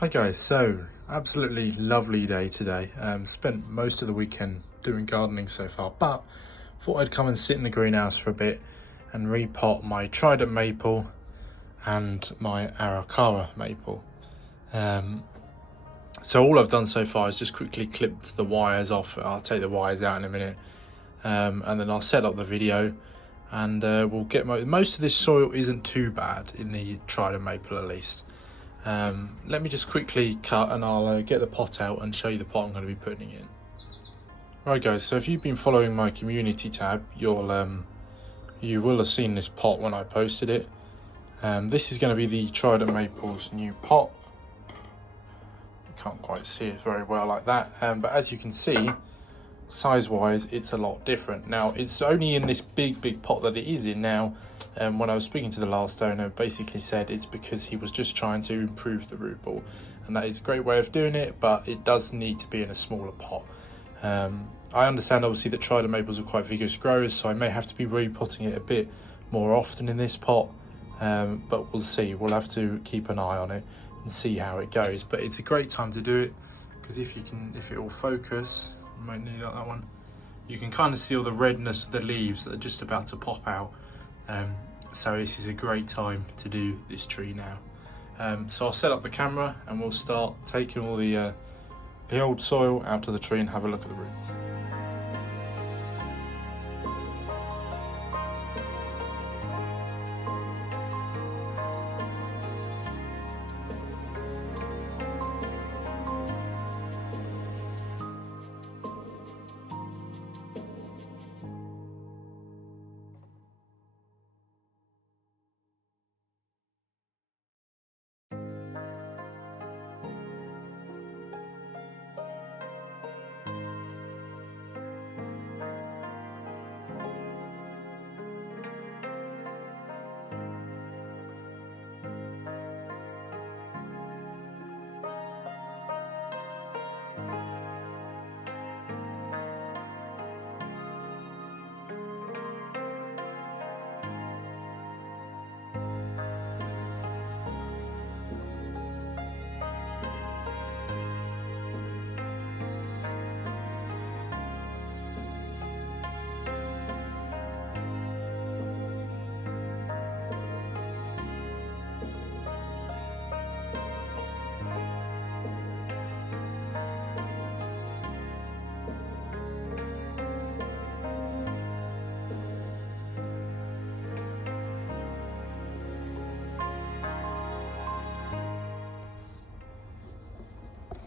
Hi guys, so absolutely lovely day today. Spent most of the weekend doing gardening so far, but thought I'd come and sit in the greenhouse for a bit and repot my Trident maple and my Araucaria maple. So all I've done so far is just quickly clipped the wires off. I'll take the wires out in a minute, and then I'll set up the video, and we'll get most of this soil isn't too bad in the Trident maple at least. Let me just quickly cut and I'll get the pot out and show you the pot I'm going to be putting in. Right guys, so if you've been following my community tab, you will have seen this pot when I posted it. This is going to be the Trident maple's new pot. You can't quite see it very well like that, but as you can see, size wise it's a lot different. Now it's only in this big pot that it is in now. When I was speaking to the last owner, basically said it's because he was just trying to improve the root ball, and that is a great way of doing it, but it does need to be in a smaller pot. I understand obviously that Trident maples are quite vigorous growers, so I may have to be repotting it a bit more often in this pot, but we'll see. We'll have to keep an eye on it and see how it goes, but it's a great time to do it because if it will focus, you might need that one, you can kind of see all the redness of the leaves that are just about to pop out. So this is a great time to do this tree now. So I'll set up the camera and we'll start taking all the old soil out of the tree and have a look at the roots.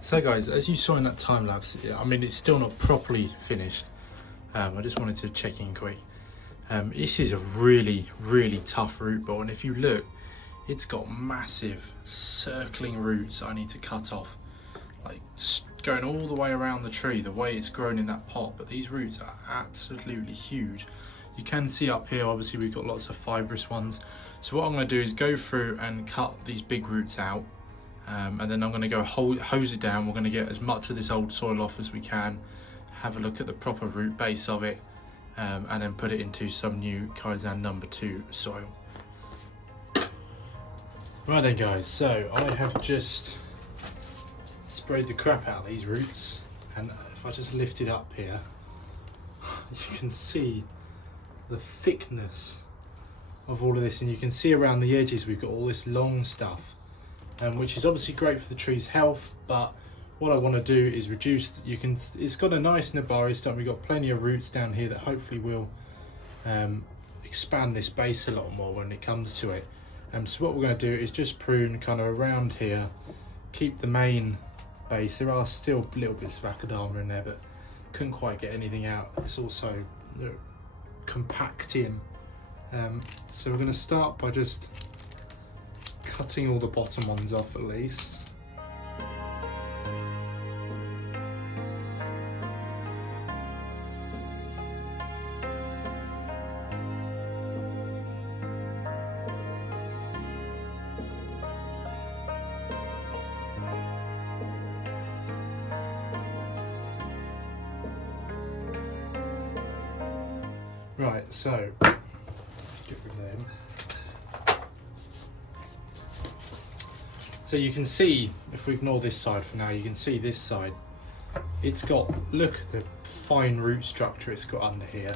So guys, as you saw in that time lapse, I mean it's still not properly finished. I just wanted to check in quick. This is a really tough root ball, and if you look, it's got massive circling roots I need to cut off, like going all the way around the tree the way it's grown in that pot. But these roots are absolutely huge. You can see up here obviously we've got lots of fibrous ones, so what I'm going to do is go through and cut these big roots out. And then I'm going to go hose it down. We're going to get as much of this old soil off as we can, have a look at the proper root base of it, and then put it into some new Kaizen number 2 soil. Right then guys, so I have just sprayed the crap out of these roots, and if I just lift it up here, you can see the thickness of all of this, and you can see around the edges we've got all this long stuff. Which is obviously great for the tree's health, but what I want to do is reduce, it's got a nice nabari stump. We've got plenty of roots down here that hopefully will expand this base a lot more when it comes to it. So what we're going to do is just prune kind of around here, keep the main base. There are still little bits of Acadama in there, but couldn't quite get anything out. It's also compacting. So we're going to start by just cutting all the bottom ones off at least. Right, so let's get rid of them. So you can see, if we ignore this side for now, you can see this side. It's got, look at the fine root structure it's got under here.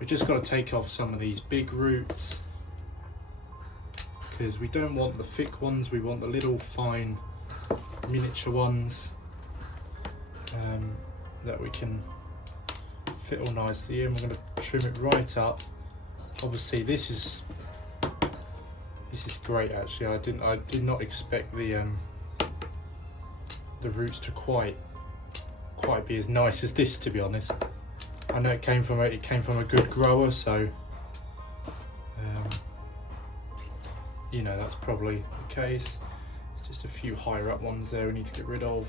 We've just got to take off some of these big roots, because we don't want the thick ones, we want the little fine miniature ones that we can fit all nicely in. We're going to trim it right up. Obviously this is great actually. I did not expect the roots to quite be as nice as this, to be honest. I know it came from a good grower, so you know that's probably the case. It's just a few higher up ones there we need to get rid of.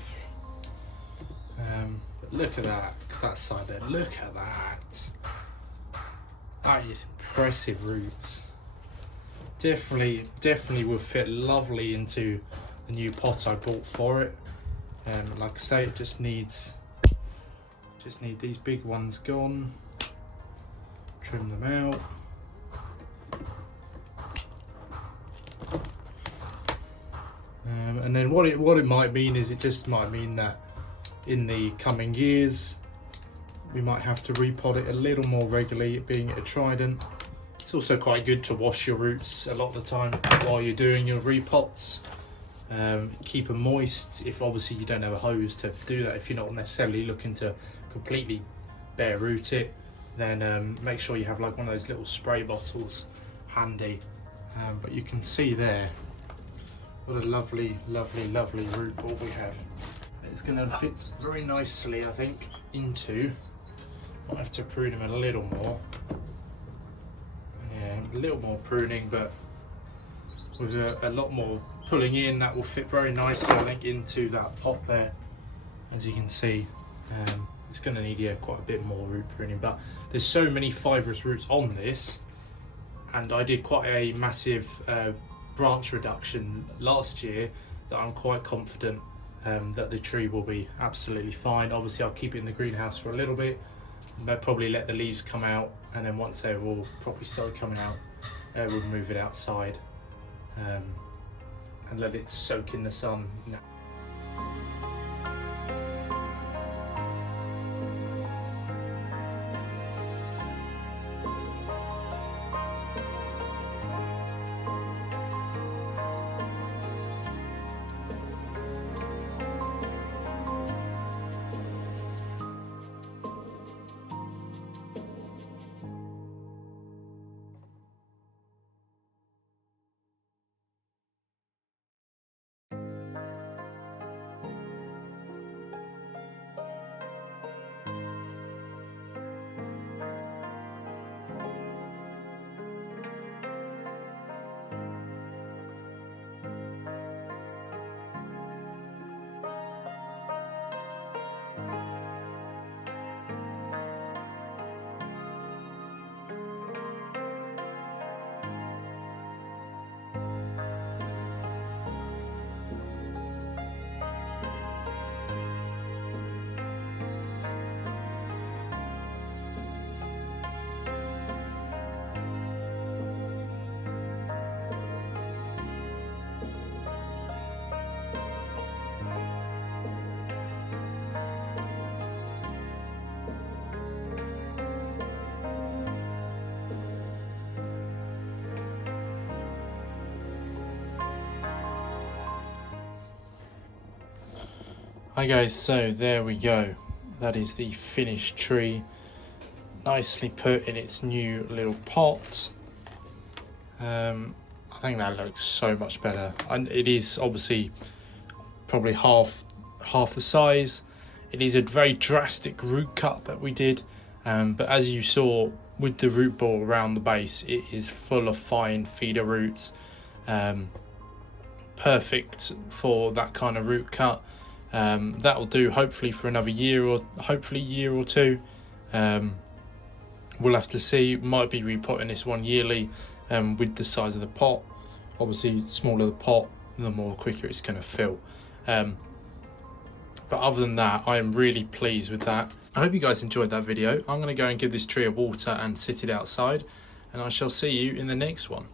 But look at that, that side there, look at that. That is impressive roots. Definitely will fit lovely into the new pot I bought for it. Like I say, it just need these big ones gone. Trim them out. And then what it might mean is, it just might mean that in the coming years we might have to repot it a little more regularly, it being a Trident. It's also quite good to wash your roots a lot of the time while you're doing your repots. Keep them moist, if obviously you don't have a hose to do that. If you're not necessarily looking to completely bare root it, then make sure you have like one of those little spray bottles handy. But you can see there what a lovely root ball we have. It's going to fit very nicely, I think, into, might have to prune them a little more. Yeah, a little more pruning, but with a lot more pulling in, that will fit very nicely, I think, into that pot there. As you can see, it's going to need quite a bit more root pruning, but there's so many fibrous roots on this, and I did quite a massive branch reduction last year, that I'm quite confident that the tree will be absolutely fine. Obviously I'll keep it in the greenhouse for a little bit, but probably let the leaves come out, and then once they're all properly started coming out, we'll move it outside and let it soak in the sun. Hi guys, so there we go. That is the finished tree, nicely put in its new little pot. I think that looks so much better, and it is obviously probably half the size. It is a very drastic root cut that we did, but as you saw with the root ball around the base, it is full of fine feeder roots, perfect for that kind of root cut. That'll do hopefully for another year, or hopefully year or two. We'll have to see. Might be repotting this one yearly, with the size of the pot. Obviously the smaller the pot, the more quicker it's going to fill. But other than that, I am really pleased with that. I hope you guys enjoyed that video. I'm going to go and give this tree a water and sit it outside, and I shall see you in the next one.